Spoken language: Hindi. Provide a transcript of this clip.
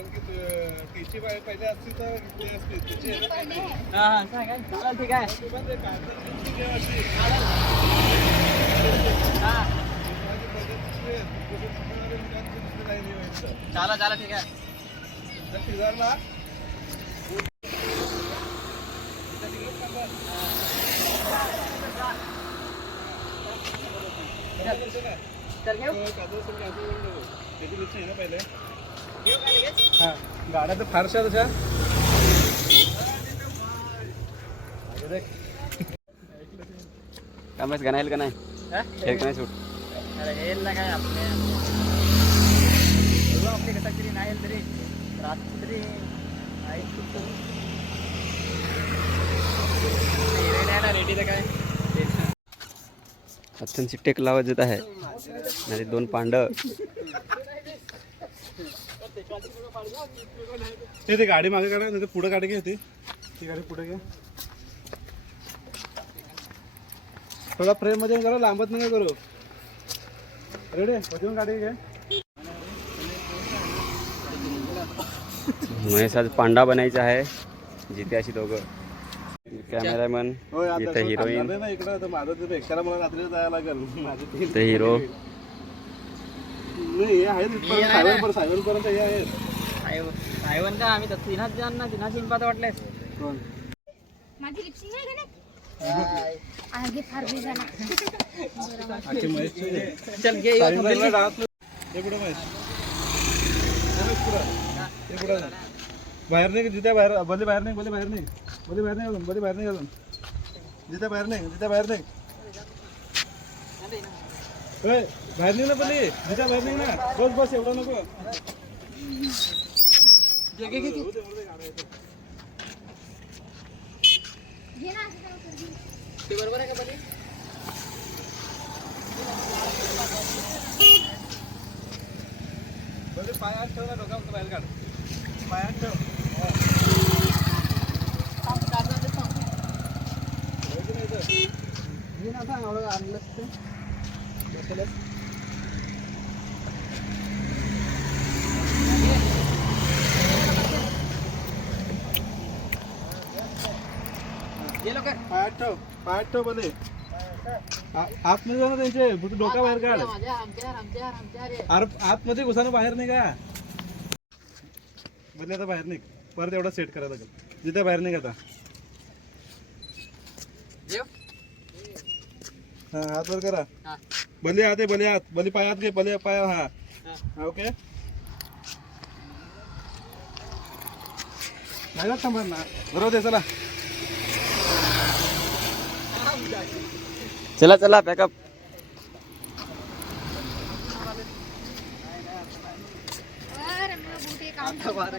कारण की तिची पहिले असती तर घेतली असती तिची? हा हा सांगा चालेल ठीक आहे तू ते हा. तू. चाला चाला ठीक आहे तर शेजारला त्या तिकडे थांबा. कागद असेल ना? चल घेऊ हो. त्याची लिस्ट आहे ना पहिले हा गाड्या तर फारशा तशा. का मस्त गाणं का नाही? हा? खेळ का नाही सूट काय आपल्या आपली कसा तरी नाही तरी रात्री रेडी काय? अत्यंत टेक लावत येत आहे. आणि दोन पांडव. ते ते गाडी मागे काढा नाही पुढे गाडी घे ती. ती गाडी पुढे घे. थोडा फ्रेममध्ये करा लांबत नाही करू. रेडी अजून गाडी घे. महेश आज पांडा बनायचा आहे. जिथे अशी दोघं कॅमेरामॅन इथं हिरोईन इकडं? माझं एक्स्ट्रा मला रात्री जायला लागेल. माझे हिरो नाही हे आहेत इथपर्यंत सायबर पर्यंत सायबर पर्यंत हे आहेत. सायवन का? आम्ही तर तिनाच जाण ना तिनाच इंपात वाटले कोण? माझी लिपसिंग आहे का आगे फार बी झाला आजचे महेशचे चल घे सायबरला डान्स हे पुढे महेश हे महेश? पुढं. हे पुढं जा. बाहेर नाही जिथे बाहेर बोले बाहेर नाही बोले बाहेर नाही बोले बाहेर नाही अजून बोले बाहेर नाही अजून. जिथे बाहेर नाही जिथे बाहेर नाही बाहेर नाही ना बोले जिथे बाहेर नाही ना. बस बस एवढं नको. ते? बरोबर आहे का बघी बोले पाय ठेव ना डोक्यावर बाहेर काढ. पाय ठेव. सांग एवढं आणलं ते बसलंच. घे लवकर पाय हात ठेव पाय ठेव बोले आतमध्ये जा ना त्यांचे फक्त डोका बाहेर काढ अरे आतमध्ये घुसानं बाहेर नाही का बोलले आता बाहेर निघ परत एवढा सेट करायला लागेल जिथे बाहेर निघ आता हा वर करा बली आहे बली हात बली पाय हात घे बली पाय हा। हा. ओके। नाही थांबा ना बरोबर आहे चला। चला चला पॅकअप वर